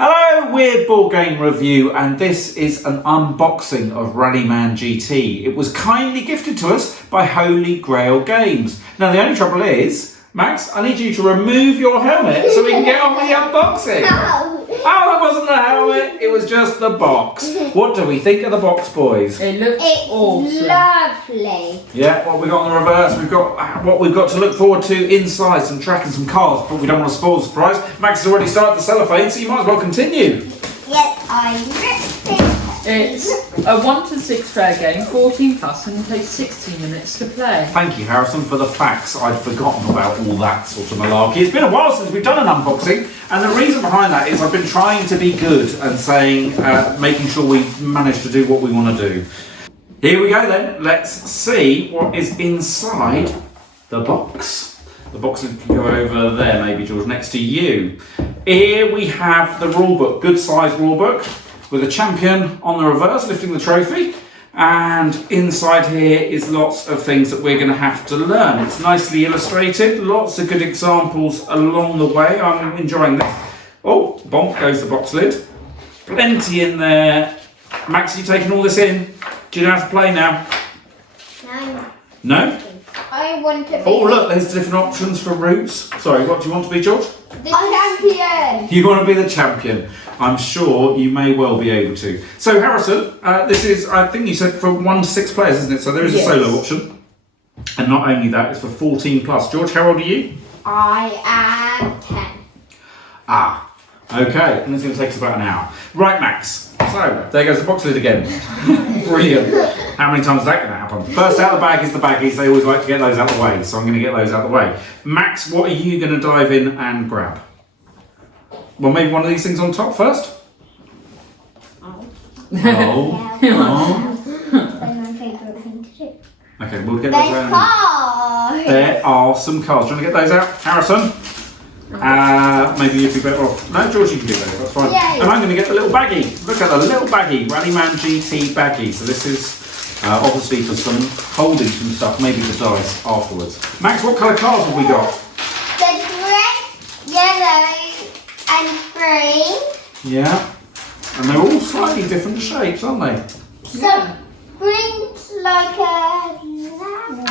Hello, we're Board Game Review, and this is an unboxing of Rallyman GT. It was kindly gifted to us by Holy Grail Games. Now, the only trouble is, Max, I need you to remove your helmet so we can get on with the unboxing. Oh, it wasn't the helmet, it was just the box. What do we think of the box, boys? It looks awesome. Lovely. Yeah, what we got on the reverse, we've got what we've got to look forward to inside, some track and some cars, but we don't want to spoil the surprise. Max has already started the cellophane, so you might as well continue. Yep, I ripped it. It's a 1 to 6 fair game, 14 plus, and it takes 16 minutes to play. Thank you, Harrison, for the facts. I'd forgotten about all that sort of malarkey. It's been a while since we've done an unboxing, and the reason behind that is I've been trying to be good and saying, making sure we manage to do what we want to do. Here we go then. Let's see what is inside the box. The box can go over there, maybe, George, next to you. Here we have the rulebook, good size rulebook, with a champion on the reverse lifting the trophy. And inside here is lots of things that we're going to have to learn. It's nicely illustrated, lots of good examples along the way. I'm enjoying this. Oh, bonk goes the box lid. Plenty in there. Max, are you taking all this in? Do you know how to play now? No. No? I want to be Oh, look, there's different options for routes. Sorry, what do you want to be, George? the champion. You want to be the champion. I'm sure you may well be able to. So, Harrison, this is, I think you said, for 1 to 6 players, isn't it? So there is a solo option. And not only that, it's for 14 plus. George, how old are you? I am 10. Ah, okay. And it's going to take us about an hour. Right, Max. So, there goes the box lid again. Brilliant. How many times is that going to happen? First out of the bag is the baggies. They always like to get those out of the way. So I'm going to get those out of the way. Max, what are you going to dive in and grab? Well, maybe one of these things on top first? Oh. That's my favourite thing to do. Okay, we'll get those There's out. cars. There are some cars. Do you want to get those out, Harrison? Maybe you'd be better off. No, George, you can do those. That's fine. Yay. And I'm going to get the little baggie. Look at the little baggie, Rallyman GT baggie. So this is obviously for some holding some stuff, maybe the dice afterwards. Max, what colour cars have we got? There's red, yellow, and green. Yeah. And they're all slightly different shapes, aren't they? So green's like a lamb.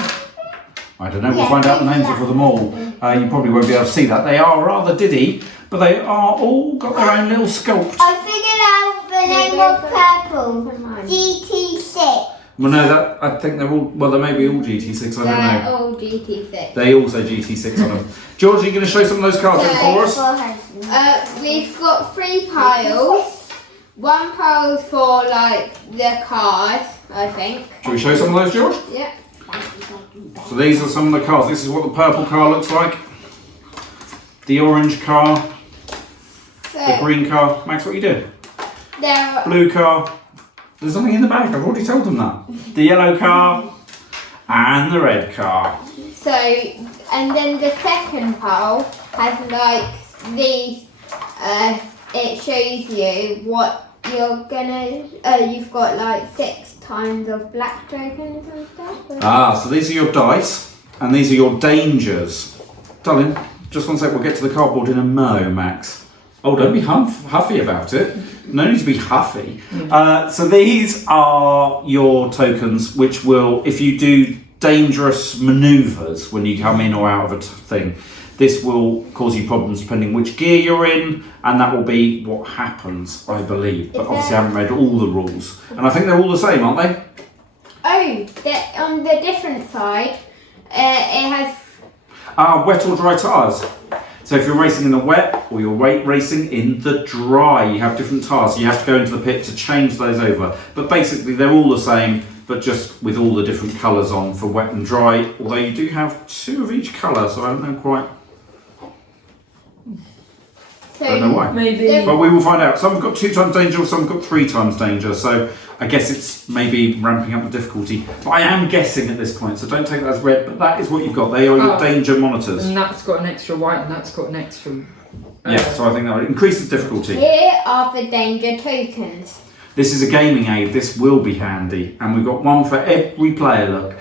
I don't know, we'll find out the names of them all. You probably won't be able to see that. They are rather diddy, but they are all got their own little sculpt. I figured out the name of purple. GT6. Well, no, that I think they're all, well, they may be all GT6, I don't know. all GT6. They all say GT6 on them. George, are you going to show some of those cards in for us? We've got 3 piles. 1 pile for like the cars, I think. Shall we show some of those, George? Yeah. So these are some of the cars. This is what the purple car looks like. The orange car. The green car. Max, what are you doing? There. Blue car. There's something in the bag. I've already told them that. The yellow car. And the red car. So, and then the second pile has like these. It shows you what you're gonna. You've got like 6 times of black tokens and stuff. So these are your dice. And these are your dangers. Darling, just one sec. We'll get to the cardboard in a mo, Max. Oh, don't be huffy about it. No need to be huffy. So these are your tokens, which will, if you do dangerous manoeuvres when you come in or out of a thing, this will cause you problems depending which gear you're in, and that will be what happens, I believe. But obviously I haven't read all the rules. And I think they're all the same, aren't they? Oh, on the different side, it has... Wet or dry tyres. So if you're racing in the wet or you're racing in the dry, you have different tyres. So you have to go into the pit to change those over. But basically they're all the same, but just with all the different colours on for wet and dry. Although you do have 2 of each colour, so I don't know quite. So I don't know why. Maybe. But we will find out. Some have got 2 times danger, some have got 3 times danger. So I guess it's maybe ramping up the difficulty. But I am guessing at this point, so don't take that as read. But that is what you've got. They are your danger monitors. And that's got an extra white, and that's got an extra. Yeah, so I think that would increase the difficulty. Here are the danger tokens. This is a gaming aid. This will be handy. And we've got one for every player, look.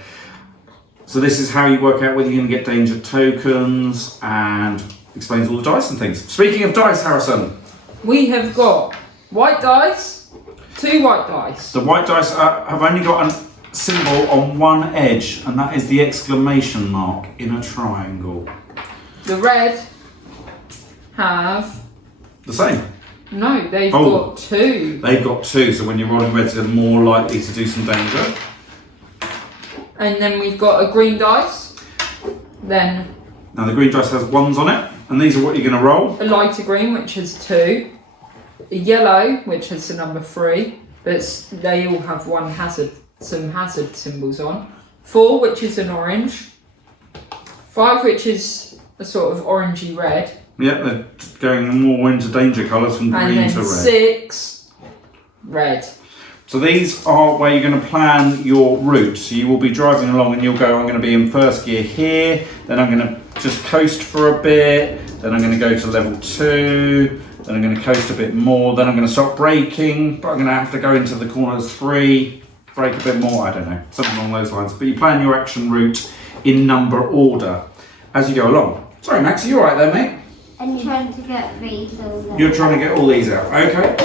So this is how you work out whether you're going to get danger tokens and explains all the dice and things. Speaking of dice, Harrison, we have got white dice, 2 white dice. The white dice have only got a symbol on one edge, and that is the exclamation mark in a triangle. The red have... The same. No, they've got 2. They've got 2, so when you're rolling reds, they're more likely to do some danger. And then we've got a green dice. Then Now the green dice has 1s on it, and these are what you're going to roll. a lighter green, which has 2. A yellow, which has the number 3, but they all have some hazard symbols on. 4, which is an orange. 5, which is a sort of orangey red. Yep, they're going more into danger colours from green And to then red. 6, red. So these are where you're going to plan your route. So you will be driving along and you'll go, I'm going to be in first gear here, then I'm going to just coast for a bit, then I'm going to go to level 2, then I'm going to coast a bit more, then I'm going to stop braking, but I'm going to have to go into the corners 3, brake a bit more, I don't know, something along those lines. But you plan your action route in number order as you go along. Sorry Max, are you alright there mate? I'm trying to get these all out. You're trying to get all these out, okay.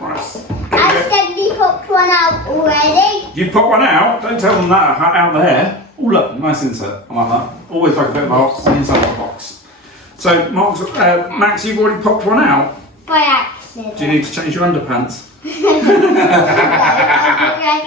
Right. I accidentally popped one out already. You pop one out, don't tell them that out there. Oh look, nice insert, I like that. Always like a bit of a box, inside of a box. So Max, you've already popped one out. By accident. Do you need to change your underpants? Already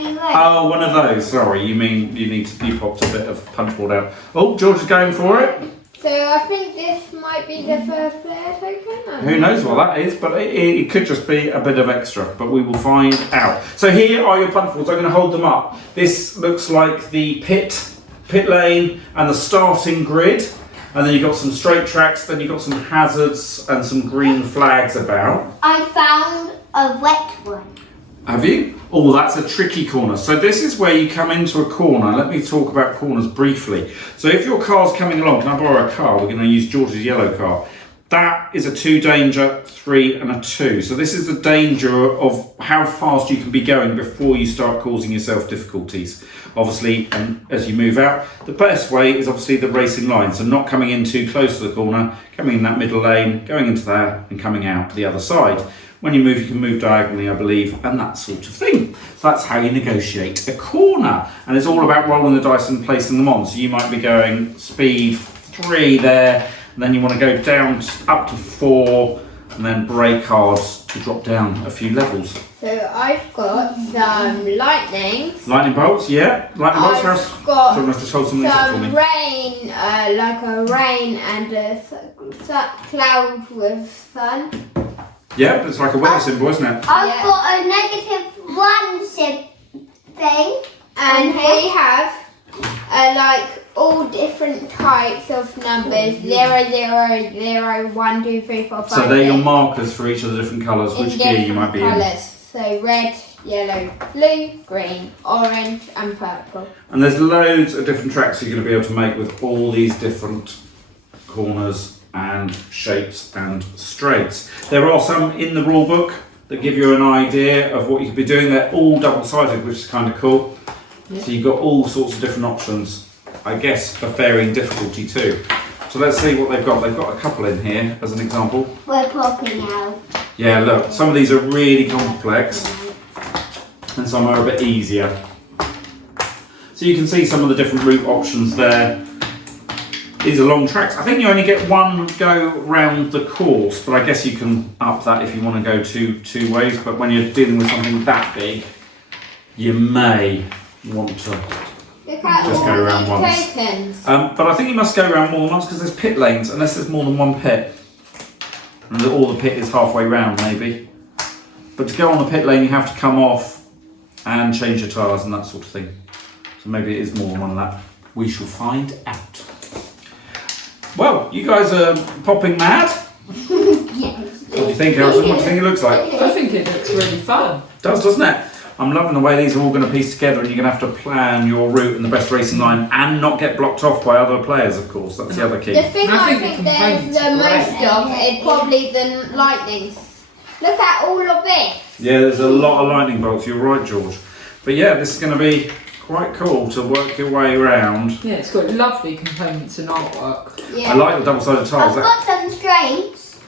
went. Oh, one of those, sorry, you mean you popped a bit of punchboard out. Oh, George is going for it. So I think this might be the first player token. Who knows what that is, but it could just be a bit of extra, but we will find out. So here are your punch boards. I'm going to hold them up. This looks like the pit lane and the starting grid, and then you've got some straight tracks, then you've got some hazards and some green flags about. I found a wet one. Have you? Oh, that's a tricky corner. So this is where you come into a corner. Let me talk about corners briefly. So if your car's coming along, can I borrow a car? We're going to use George's yellow car. That is a 2 danger, 3 and a 2. So this is the danger of how fast you can be going before you start causing yourself difficulties. Obviously, as you move out, the best way is obviously the racing line. So not coming in too close to the corner, coming in that middle lane, going into there and coming out the other side. When you move, you can move diagonally, I believe, and that sort of thing. So that's how you negotiate a corner. And it's all about rolling the dice and placing them on. So you might be going speed 3 there, and then you want to go down up to 4, and then brake hard to drop down a few levels. So I've got some lightnings. Lightning bolts, yeah. Lightning bolts, I've got do you want to just hold some of these up for some me? rain, like a rain and a cloud with sun. Yeah, it's like a weather symbol, isn't it? I've got a -1 thing. And here you have like all different types of numbers. 0, 0, 0, 1, 2, 3, 4, 5. So they're your markers for each of the different colours, which gear you might be in. So red, yellow, blue, green, orange and purple. And there's loads of different tracks you're going to be able to make with all these different corners and shapes and straights. There are some in the rule book that give you an idea of what you could be doing. They're all double-sided, which is kind of cool. Yeah. So you've got all sorts of different options, I guess, for varying difficulty too. So let's see what they've got. They've got a couple in here as an example. We're popping out. Yeah, look, some of these are really complex and some are a bit easier. So you can see some of the different route options there. These are long tracks. I think you only get one go round the course, but I guess you can up that if you want to go two ways. But when you're dealing with something that big, you may want to just go around once. But I think you must go around more than once because there's pit lanes, unless there's more than one pit. And all the pit is halfway round, maybe. But to go on the pit lane, you have to come off and change your tyres and that sort of thing. So maybe it is more than one of that. We shall find out. Well, you guys are popping mad. Yes. What do you think, Elson? What do you think it looks like? I think it looks really fun. It does, doesn't it? I'm loving the way these are all going to piece together, and you're going to have to plan your route and the best racing line and not get blocked off by other players, of course. That's the other key. The thing I I think think there's the most of is probably the lightnings. Look at all of this. Yeah, there's a lot of lightning bolts. You're right, George. But yeah, this is going to be quite cool to work your way around. Yeah, it's got lovely components and artwork. Yeah. I like the double-sided tiles. I've got some straights.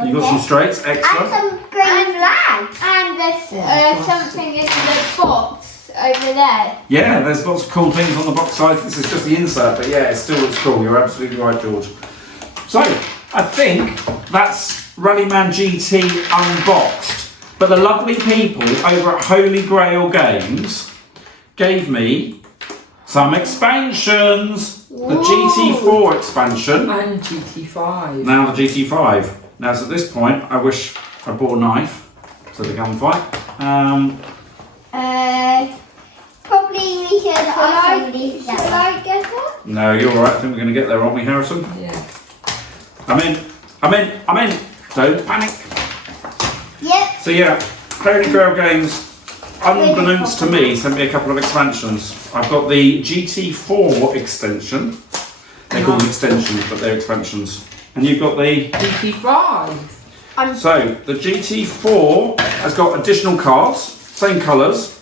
You got some straights, And excellent. some green flags. And there's something in the box over there. Yeah, there's lots of cool things on the box side. This is just the insert, but yeah, it still looks cool. You're absolutely right, George. So, I think that's Rallyman GT unboxed. But the lovely people over at Holy Grail Games gave me some expansions. The GT4 expansion. And GT5. Now the GT5. Now, so at this point, I wish I bought a knife so they can fight. Probably we should leave that. Shall I get it? No, you're all right. I think we're going to get there, aren't we, Harrison? Yeah. I'm in. Don't panic. Yep. So yeah, Holy Grail Games, unbeknownst to me, sent me a couple of expansions. I've got the GT4 extension. They're called extensions, but they're expansions. And you've got the GT5. So the GT4 has got additional cards, same colours.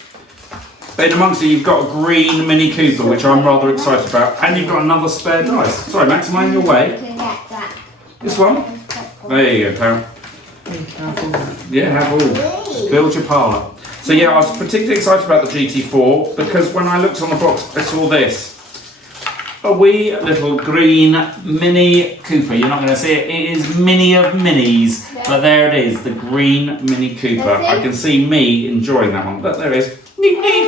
Then amongst it you've got a green Mini Cooper, which I'm rather excited about, and you've got another spare dice. Sorry, Max, am I in your way? To get that. This one? There you go, Karen. Yeah, have all. Just build your parlour. So yeah, I was particularly excited about the GT4 because when I looked on the box, I saw this. A wee little green Mini Cooper. You're not going to see it. It is mini of minis. But there it is, the green Mini Cooper. I can see me enjoying that one. But there it is. Neat, neat.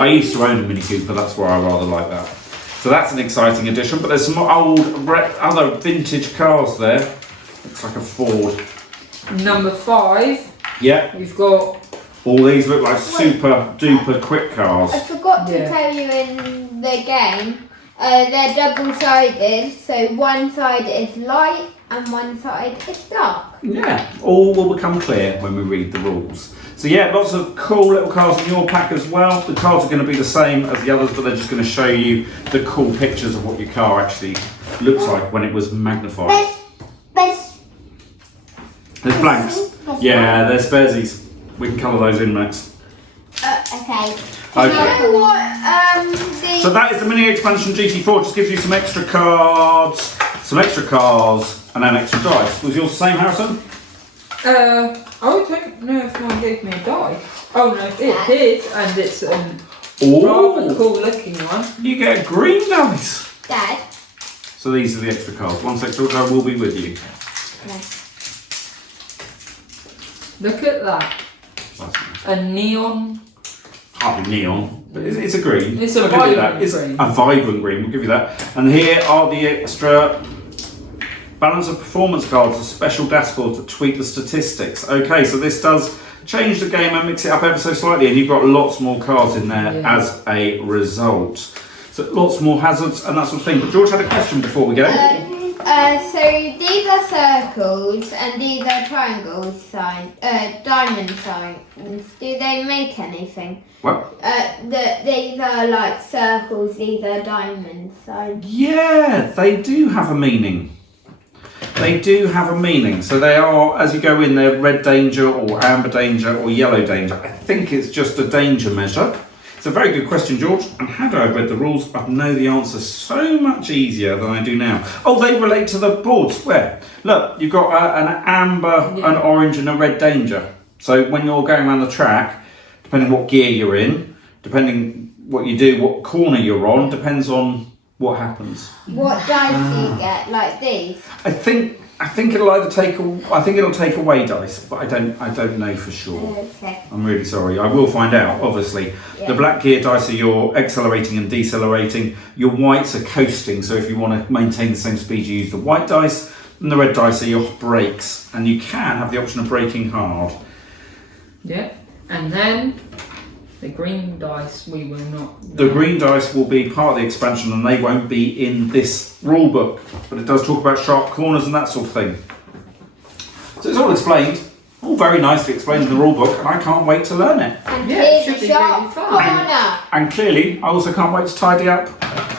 I used to own a Mini Cooper. That's why I rather like that. So that's an exciting addition. But there's some old, other vintage cars there. Looks like a Ford. Number 5. Yeah. We've got... All these look like super duper quick cars. I forgot to tell you in the game, they're double-sided, so one side is light and one side is dark. Yeah, all will become clear when we read the rules. So yeah, lots of cool little cars in your pack as well. The cards are going to be the same as the others, but they're just going to show you the cool pictures of what your car actually looks like when it was magnified. There's blanks. Yeah, there's sparesies. We can colour those in, Max. Okay. Okay. You know what? So that is the mini expansion GT4. Just gives you some extra cards, some extra cars, and then extra dice. Was yours the same, Harrison? I don't know if mine gave me a die. Oh no, it did, and it's a rather cool looking one. You get green dice. Dad. So these are the extra cards. One extra card will be with you. Look at that. A neon. Hardly neon, but it's a green. It's a I'll give you that. vibrant It's green. a vibrant green, we'll give you that. And here are the extra balance of performance cards, the special dashboards that tweak the statistics. Okay, so this does change the game and mix it up ever so slightly, and you've got lots more cards in there as a result. So lots more hazards and that sort of thing. But George had a question before we go. So these are circles and these are triangles signs, diamond signs. Do they make anything? What? These are like circles, these are diamond signs. Yeah, they do have a meaning. They do have a meaning. So they are, as you go in, they're red danger or amber danger or yellow danger. I think it's just a danger measure. It's a very good question, George. And had I read the rules, I'd know the answer so much easier than I do now. Oh, they relate to the boards. Where? Look, you've got an amber, an orange and a red danger. So when you're going around the track, depending what gear you're in, depending what you do, what corner you're on, depends on what happens. What dice do you get? Like these? I think it'll either take away dice, but I don't know for sure. Okay. I'm really sorry. I will find out, obviously. Yeah. The black gear dice are your accelerating and decelerating. Your whites are coasting, so if you want to maintain the same speed, you use the white dice. And the red dice are your brakes, and you can have the option of braking hard. Yeah, and then the green dice we will not. The green dice will be part of the expansion, and they won't be in this rule book, but it does talk about sharp corners and that sort of thing. So it's all explained, all very nicely explained in the rule book, and I can't wait to learn it. And Yeah, it here's should a be sharp really fun. corner. And clearly, I also can't wait to tidy up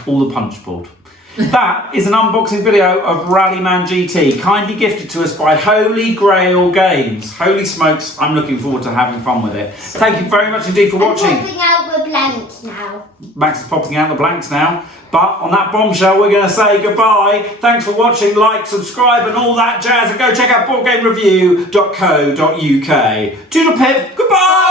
all the punch board. That is an unboxing video of Rallyman GT, kindly gifted to us by Holy Grail Games. Holy smokes, I'm looking forward to having fun with it. Thank you very much indeed for watching. I'm popping out the blanks now. Max is popping out the blanks now. But on that bombshell, we're going to say goodbye. Thanks for watching, like, subscribe and all that jazz. And go check out boardgamereview.co.uk. Toodle pip, goodbye!